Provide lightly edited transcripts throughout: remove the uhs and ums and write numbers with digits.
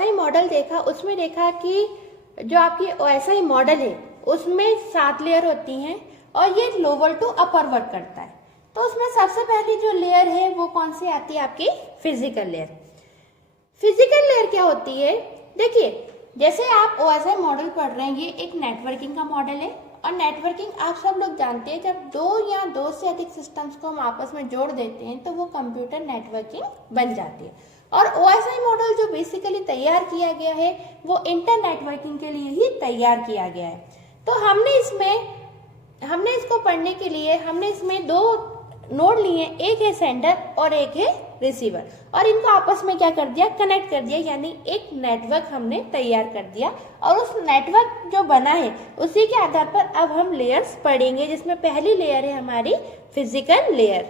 OSI model देखा, उसमें देखा कि जो आपकी OSI मॉडल है उसमें 7 लेयर होती हैं और ये लोअर टू अपर वर्क करता है। तो उसमें सबसे पहली जो लेयर है वो कौन सी आती है? आपकी फिजिकल लेयर। फिजिकल लेयर क्या होती है? देखिए, जैसे आप OSI मॉडल पढ़ रहे हैं, ये एक नेटवर्किंग का मॉडल है और नेटवर्किंग आप सब लोग जानते हैं, जब 2 या 2 से अधिक सिस्टम्स को हम आपस में जोड़ देते हैं तो वो कंप्यूटर नेटवर्किंग बन जाती है। और OSI मॉडल जो बेसिकली तैयार किया गया है वो इंटर नेटवर्किंग के लिए ही तैयार किया गया है। तो हमने इसको पढ़ने के लिए हमने इसमें 2 नोड लिए, एक है सेंडर और एक है रिसीवर, और इनको आपस में क्या कर दिया? कनेक्ट कर दिया, यानी एक नेटवर्क हमने तैयार कर दिया। और उस नेटवर्क जो बना है उसी के आधार पर अब हम लेयर्स पढ़ेंगे, जिसमें पहली लेयर है हमारी फिजिकल लेयर।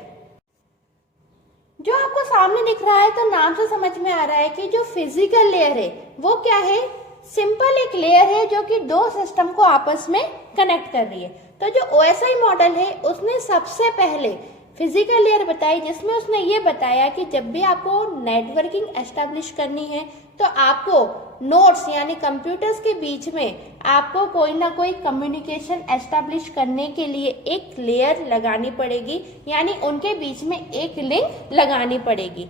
जो आपको सामने दिख रहा है, तो नाम से समझ में आ रहा है कि जो फिजिकल लेयर है वो क्या है? सिंपल एक लेयर है जो कि 2 सिस्टम को आपस में कनेक्ट कर रही है। तो जो OSI मॉडल है उसने सबसे पहले फिजिकल लेयर बताई, जिसमें उसने ये बताया कि जब भी आपको नेटवर्किंग एस्टेब्लिश करनी है तो आपको नोड्स यानी कंप्यूटर्स के बीच में आपको कोई ना कोई कम्युनिकेशन एस्टेब्लिश करने के लिए एक लेयर लगानी पड़ेगी, यानी उनके बीच में एक लिंक लगानी पड़ेगी।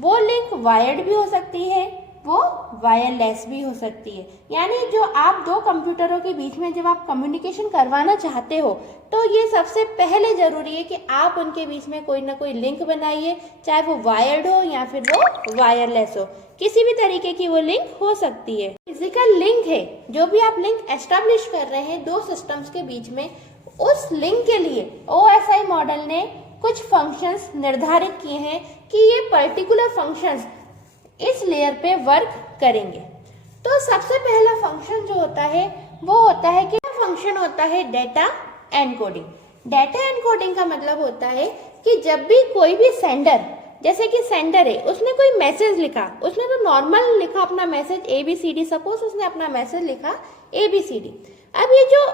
वो लिंक वायर्ड भी हो सकती है, वो वायरलेस भी हो सकती है। यानी जो आप 2 कंप्यूटरों के बीच में जब आप कम्युनिकेशन करवाना चाहते हो तो ये सबसे पहले जरूरी है कि आप उनके बीच में कोई ना कोई लिंक बनाइए, चाहे वो वायर्ड हो या फिर वो वायरलेस हो, किसी भी तरीके की वो लिंक हो सकती है। फिजिकल लिंक है, जो भी आप लिंक एस्टेब्लिश कर रहे हैं 2 सिस्टम्स के बीच में, उस लिंक के लिए OSI मॉडल ने कुछ फंक्शंस निर्धारित किए हैं कि ये पर्टिकुलर फंक्शंस इस लेयर पे वर्क करेंगे। तो सबसे पहला फंक्शन जो होता है वो होता है कि फंक्शन होता है डेटा एनकोडिंग। डेटा एनकोडिंग का मतलब होता है कि जब भी कोई भी सेंडर, जैसे कि सेंडर है, उसने कोई मैसेज लिखा, उसने तो नॉर्मल लिखा अपना मैसेज ABCD, सपोज उसने अपना मैसेज लिखा ABCD। अब ये जो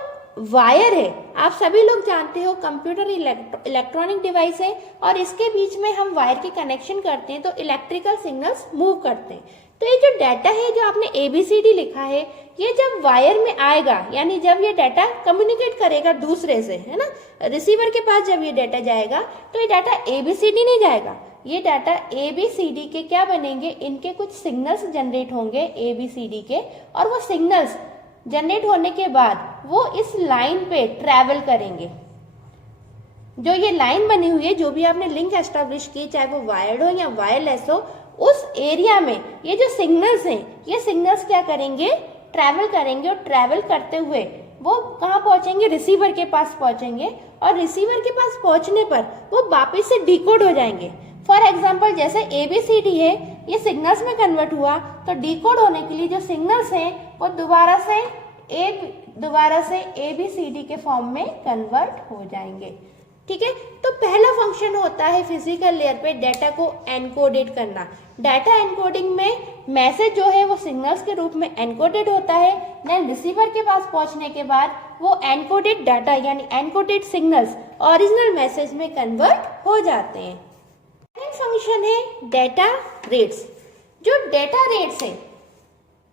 वायर है, आप सभी लोग जानते हो कंप्यूटर इलेक्ट्रॉनिक डिवाइस है और इसके बीच में हम वायर के कनेक्शन करते हैं तो इलेक्ट्रिकल सिग्नल्स मूव करते हैं। तो ये जो डाटा है जो आपने ABCD लिखा है, ये जब वायर में आएगा, यानी जब ये डाटा कम्युनिकेट करेगा दूसरे से, है ना, रिसीवर के पास जब ये डाटा जाएगा तो ये डाटा ABCD नहीं जाएगा, ये डाटा ABCD के क्या बनेंगे? इनके कुछ सिग्नल्स जनरेट होंगे ABCD के, और वो सिग्नल्स जनरेट होने के बाद वो इस लाइन पे ट्रैवल करेंगे। जो ये लाइन बनी हुई है, जो भी आपने लिंक एस्टेब्लिश की, चाहे वो वायर्ड हो या वायरलेस हो, उस एरिया में ये जो सिग्नल्स हैं, ये सिग्नल्स क्या करेंगे? ट्रैवल करेंगे, और ट्रैवल करते हुए वो कहाँ पहुंचेंगे? रिसीवर के पास पहुंचेंगे, और रिसीवर के पास पहुंचने पर वो वापस से डिकोड हो जाएंगे। फॉर एग्जाम्पल, जैसे ABCD है, ये सिग्नल्स में कन्वर्ट हुआ, तो डिकोड होने के लिए जो सिग्नल्स हैं वो दोबारा से ABCD के फॉर्म में कन्वर्ट हो जाएंगे। ठीक है, तो पहला फंक्शन होता है फिजिकल लेयर पे डाटा को एनकोडेड करना। डाटा एनकोडिंग में मैसेज जो है वो सिग्नल्स के रूप में एनकोडेड होता है, देन रिसीवर के पास पहुंचने के बाद वो एनकोडेड डाटा यानी एनकोडेड सिग्नल्स ओरिजिनल मैसेज में कन्वर्ट हो जाते हैं। सेकंड फंक्शन है डेटा रेट्स। जो डेटा रेट्स है,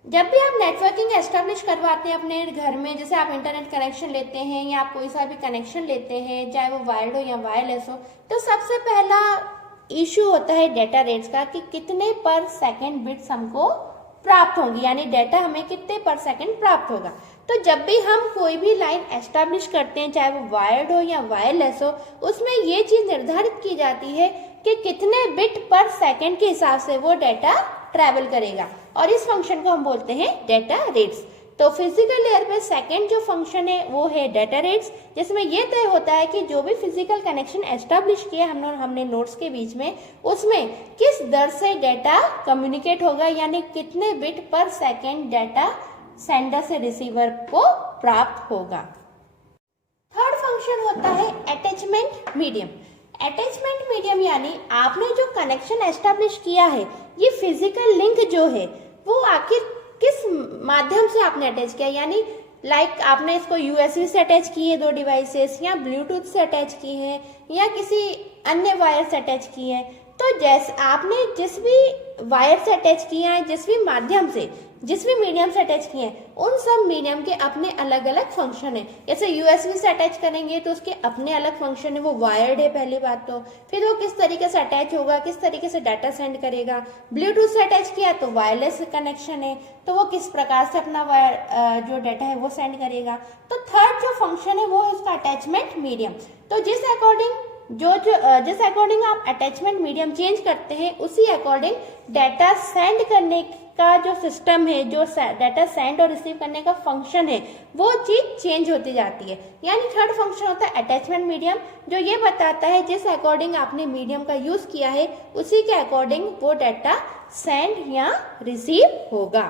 जब भी आप नेटवर्किंग एस्टेब्लिश करवाते हैं अपने घर में, जैसे आप इंटरनेट कनेक्शन लेते हैं या आप कोई सा भी कनेक्शन लेते हैं, चाहे वो वायर्ड हो या वायरलेस हो, तो सबसे पहला इशू होता है डेटा रेट्स का कि कितने पर सेकंड बिट्स हमको प्राप्त होंगी, यानी डाटा हमें कितने पर सेकंड प्राप्त होगा। तो जब भी हम कोई भी लाइन एस्टेब्लिश करते हैं, चाहे वो वायर्ड हो या वायरलेस हो, उसमें ये चीज निर्धारित की जाती है कि कितने बिट पर सेकंड के हिसाब से वो डाटा ट्रैवल करेगा, और इस फंक्शन को हम बोलते हैं डेटा रेट्स। तो फिजिकल लेयर पे सेकंड जो फंक्शन है वो है डेटा रेट्स, जिसमें ये तय होता है कि जो भी फिजिकल कनेक्शन एस्टेब्लिश किया हमने नोड्स के बीच में, उसमें किस दर से डाटा कम्युनिकेट होगा, यानी कितने बिट पर सेकंड डाटा सेंडर से रिसीवर को प्राप्त होगा। थर्ड फंक्शन होता है अटैचमेंट मीडियम। अटैचमेंट मीडियम यानी आपने जो कनेक्शन एस्टेब्लिश किया है, ये फिजिकल लिंक जो है वो आखिर किस माध्यम से आपने अटैच किया, यानी आपने इसको USB से अटैच किए 2 डिवाइसेस, या ब्लूटूथ से अटैच किए हैं, या किसी अन्य वायर से अटैच किए हैं। तो जैसे आपने जिस भी वायर से अटैच किए हैं, जिस भी माध्यम से, जिस भी मीडियम से अटैच किए हैं, उन सब मीडियम के अपने अलग अलग फंक्शन है। जैसे यूएसबी से अटैच करेंगे तो उसके अपने अलग फंक्शन है, वो वायर्ड है पहली बात तो, फिर वो किस तरीके से अटैच होगा, किस तरीके से डाटा सेंड करेगा। ब्लूटूथ से अटैच किया तो वायरलेस कनेक्शन है, तो वो किस प्रकार से अपना वायर जो डाटा है वो सेंड करेगा। तो थर्ड जो फंक्शन है वो है उसका अटैचमेंट मीडियम। तो जिस अकॉर्डिंग आप अटैचमेंट मीडियम चेंज करते हैं, उसी अकॉर्डिंग डाटा सेंड करने का जो सिस्टम है, जो डाटा सेंड और रिसीव करने का फंक्शन है, वो चीज चेंज होती जाती है। यानी थर्ड फंक्शन होता है अटैचमेंट मीडियम, जो ये बताता है जिस अकॉर्डिंग आपने मीडियम का यूज किया है, उसी के अकॉर्डिंग वो डाटा सेंड या रिसीव होगा।